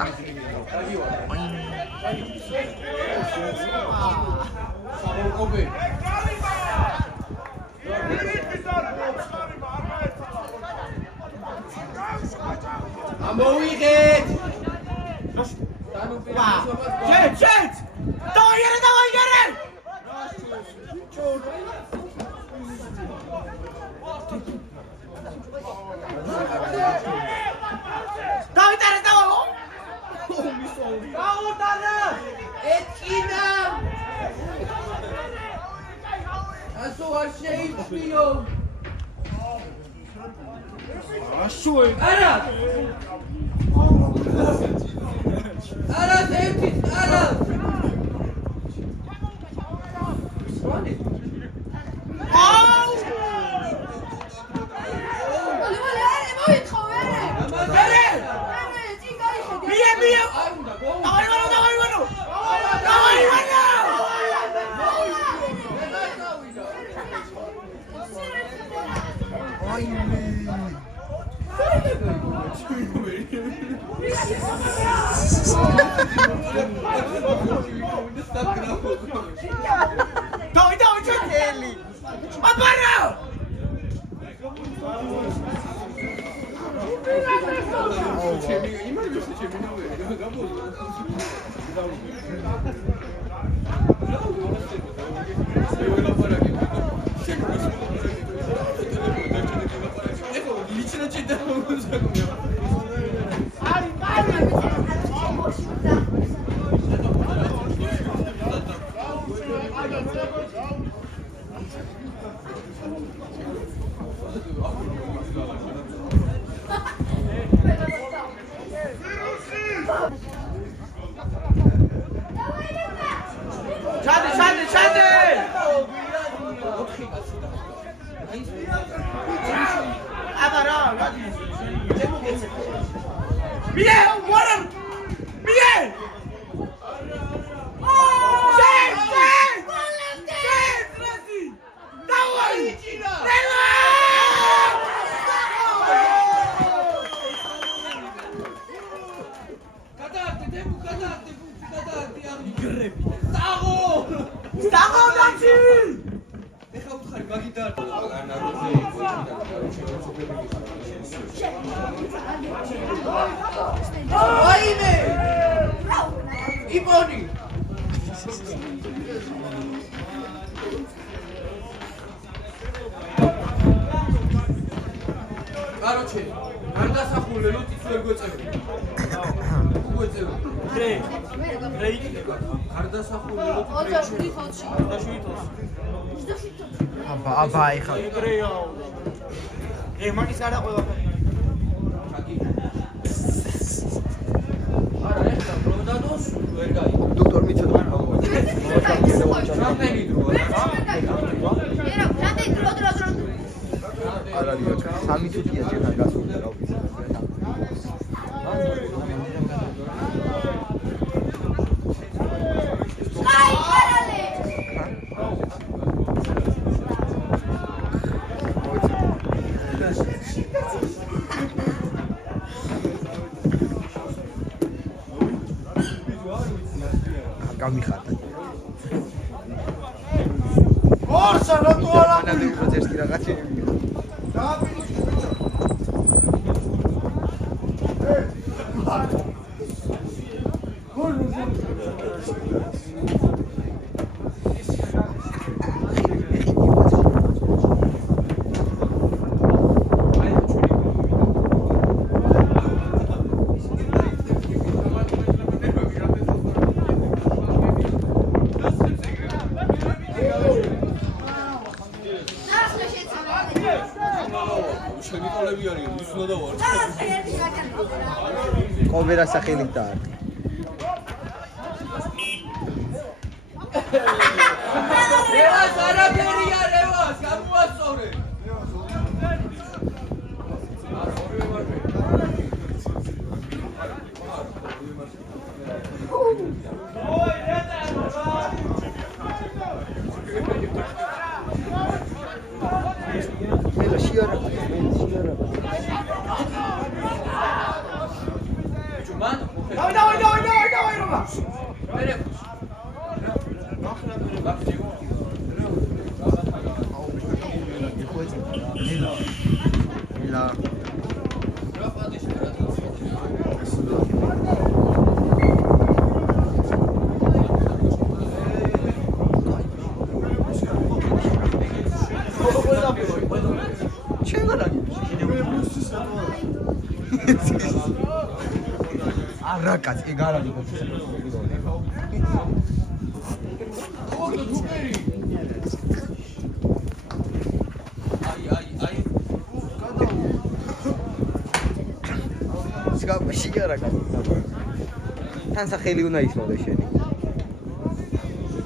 მიხატა. ამოვიღეთ! Shit! Давай! ეთკინა! ასო არ შეიწვიო! არა! არა, ერთი, არა! Короче, გარდასახულე ლოტიც ვერ გვეწევი. უგვეწევი. გარდასახულე ლოტიც. აბა ეხლა. მაგის არა ყველაფერი. არა, ეხლა პროდადოს ვერ გაიგო. დოქტორ მიცოდება. რამდენი დროა? არა, 3 წუთია ჯერ გასული რა ვიცი. გამიხატა. ორსა რატოა? ნადი პროცესი რაღაცა. კოვერა სახელით დაარქი. რევას არაფერია, რევას, გამოასწორე. მან დავი რომა. მილა არაკაც ეგარადი თან სახელი უნდა ისმოდე შენი.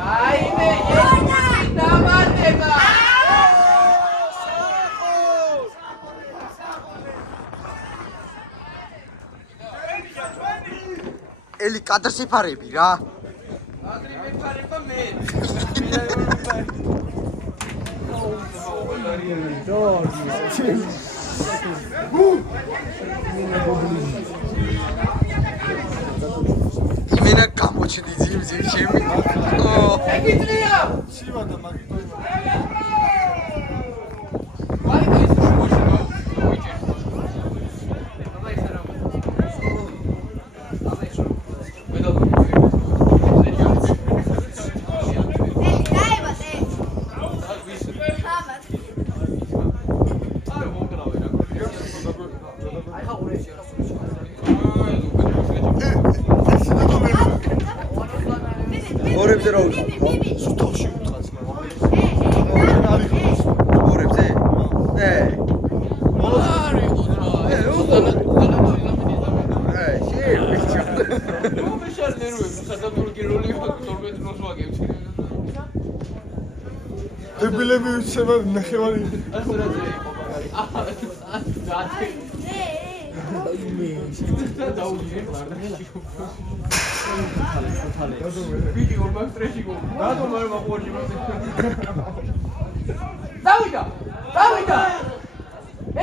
აიმე, ეს დამატება. ელი კადრსიფარები რა. ადრე მეფარება მე. იმენა გამოჩდი ძიმ ჩემი. ეგიწია. შივა და მაგიტო. ვაი ეს შუაში ვიჭერ. აბა ეს რა. აბა ეს. მედალო. ორებზე რა უთხრა? სუთოში უთხრას მაგრამ. ორებზე? არი დებილები უცება ნახევარი. დავიდა!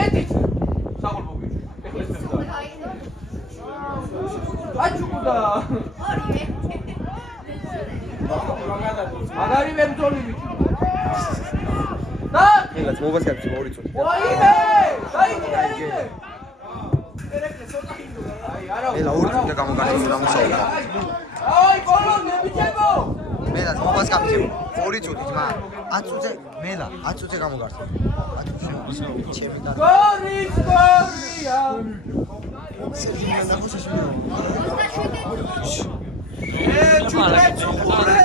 ეთით! საყურბობი. აჩუკუდა! აგარი ვებძოლი ბიჭო. და! მელაც მობას გაქვს ორი წუთი. ვაიმე! დაიჭირე! ელა ორი წუთი გამოგარჩა დამუშავდა. აი, კოლონე ბიჭებო! მელაც მობას გაქვს ორი წუთი ძმა. 10 წუთზე მელა 10 წუთზე გამოგარჩა. 10 წუთი ჩემი და გორია! სერგეი ნახოს შეშმირო. ჩუპეთ უხურე!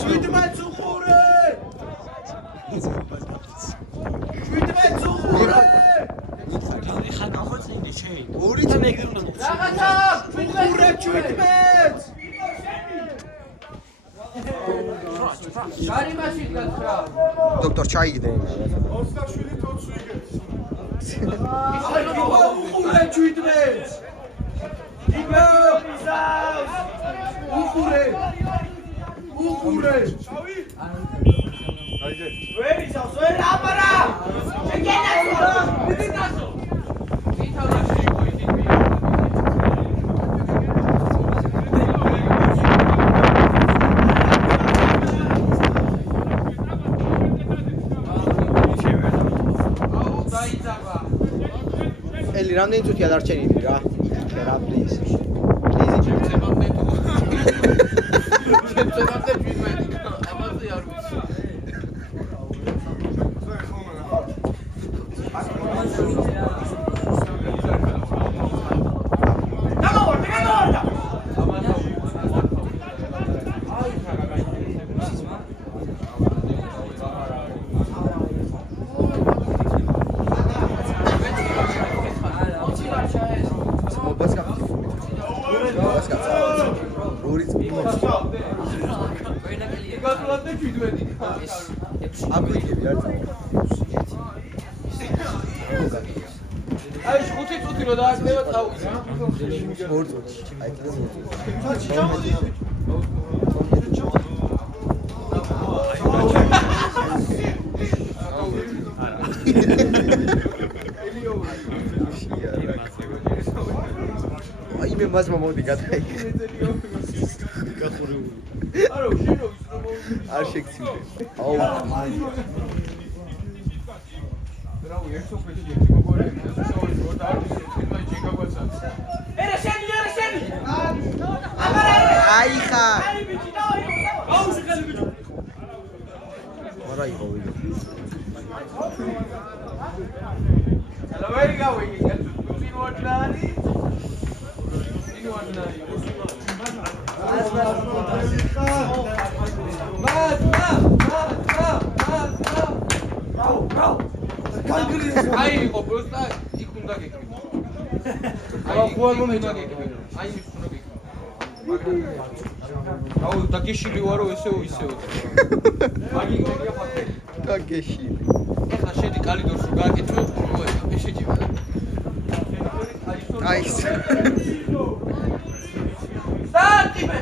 შვიდმეც უხურე! ორი წუთი რაღაცა! შვიდმეც! გარიმაში გაცხრა! დოქტორ ჩაიგდე იმას. 27 თოთს ვიგეთ. აი, უხურე შვიდმეც! იგო! უხურე! შავი? აიგე. ვერი აპარა! შეგენასო! მიდინასო! ითავაში იყო იტი. ელი რამდენი წუთია დარჩენილი რა? რა პლიზ. ჩემწევამდე ვიმედი. ამაზე არ ვიცი. ორი წუთი. გასვლამდე ვიდვედი. აბიგები არ აი 5 წუთი რო დააკდება წავიდე. ორი წუთი. აი ეს აი იმე მასმა მოდი გადაიქ. არო შენო ის რომ არ შეგცილე. აუ რავი ერთო ფეში ერთი მოგორე შოი რო და არის თქვა ჯიგაგვაცა ერე შენი აი ხა. აი ბიჭი დავაი აუ შეხელი ბიჭი არა იყო ვიდეო. Hello, where you going? You got to see what Nani? See what Nani? Ai, o просто их უნდა გეკრიბო. აი, ხوار მომედა გეკრიბო. აი, ის უნდა გეკრიბო. აუ, დაგეშილი ვარო ესეო. მაგი გოგია ფაქტი. დაგეშილი. ეხლა შედი კალიდორს რო გააკეთო, შეჯიბა. აი ეს. სტარტიმე.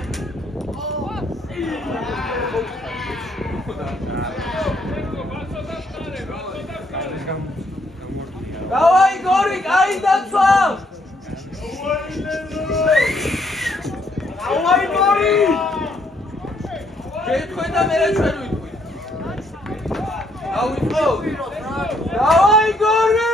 დავაი გორი, აი დაცვა. დავაი გორი. გეთქვე და მე რა ჩვენ ვიტყვი. დავიტყვო. დავაი გორი.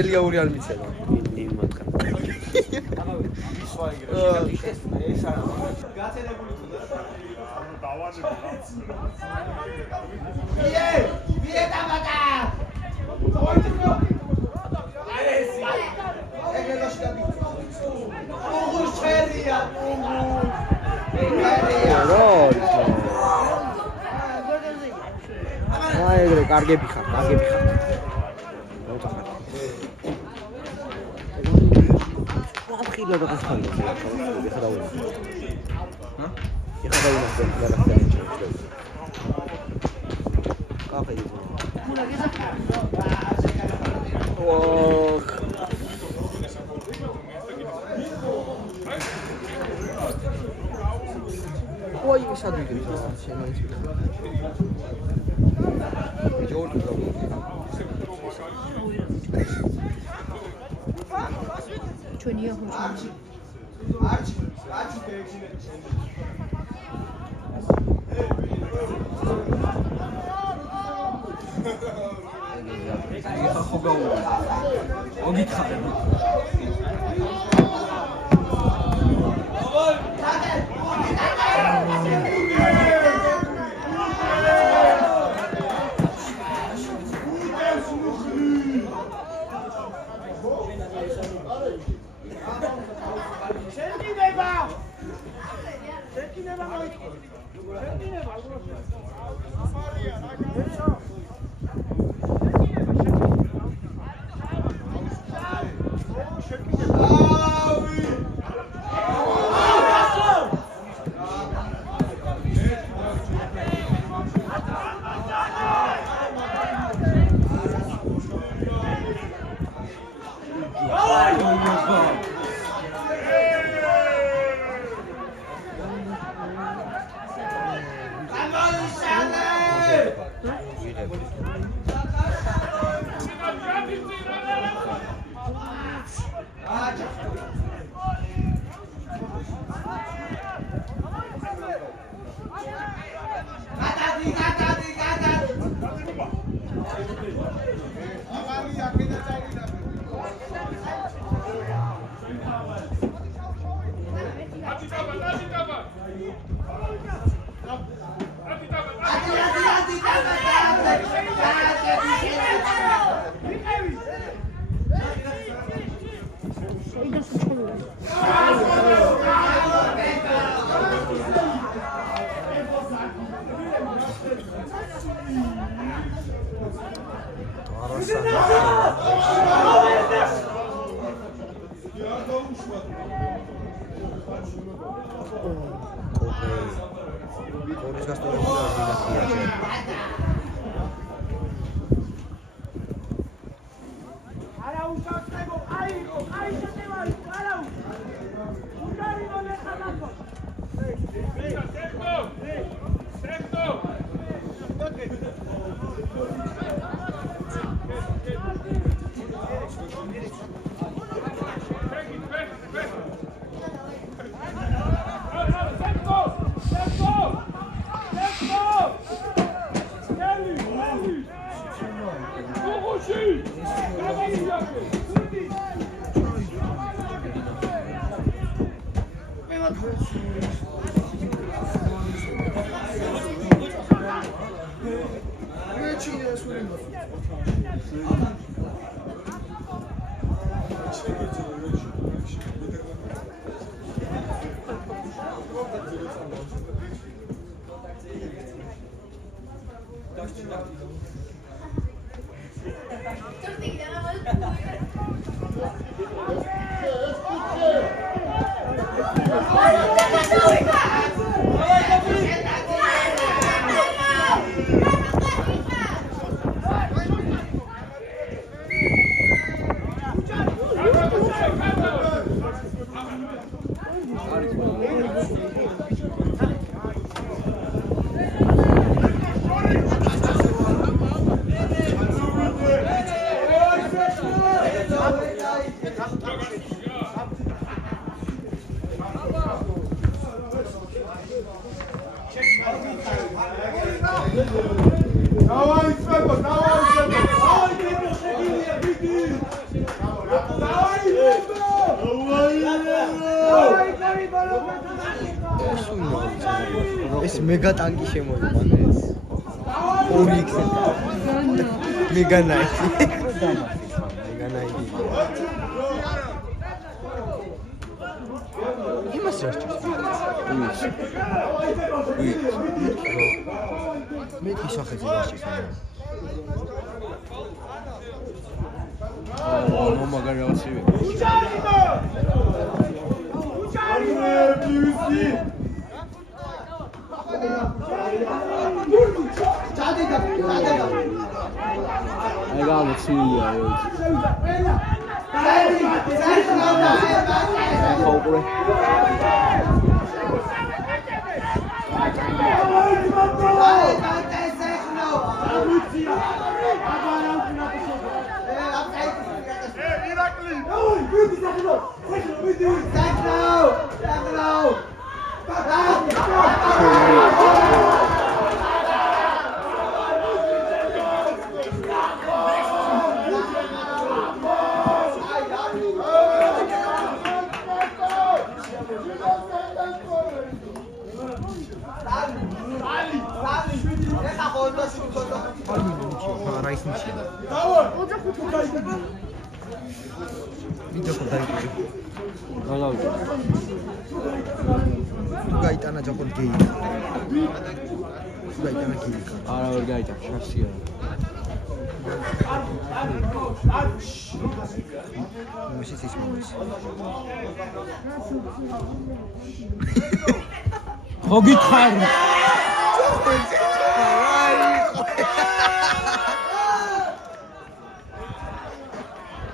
ელიაური არ მიცედა. კარგები ხარ. ხილა და ხალხი. ეხლა დავუნა. ჰა? ეხლა დავუნა და კაფე იყო. ой, შადვიდი შემოიწ. ჯორჯ ჩვენია ხუჭი. არჩი ბექინე. ეხა ხო გაუვა. მოგითხარებ. ეს მეგა ტანკი შემოიყვანა ეს. ორი იქ. მეგანაიდი. მეგანაიდი. იმას რჩევს. მე კი სახეზე რჩევს. ნუ მაგარი ავსივე. I got it too, გაიტანა ჯოხოთ გეი. გაიტანა გეი. არა ვერ გაიტანა, შარსია. მაშინ ის მომის. ხო გითხარი.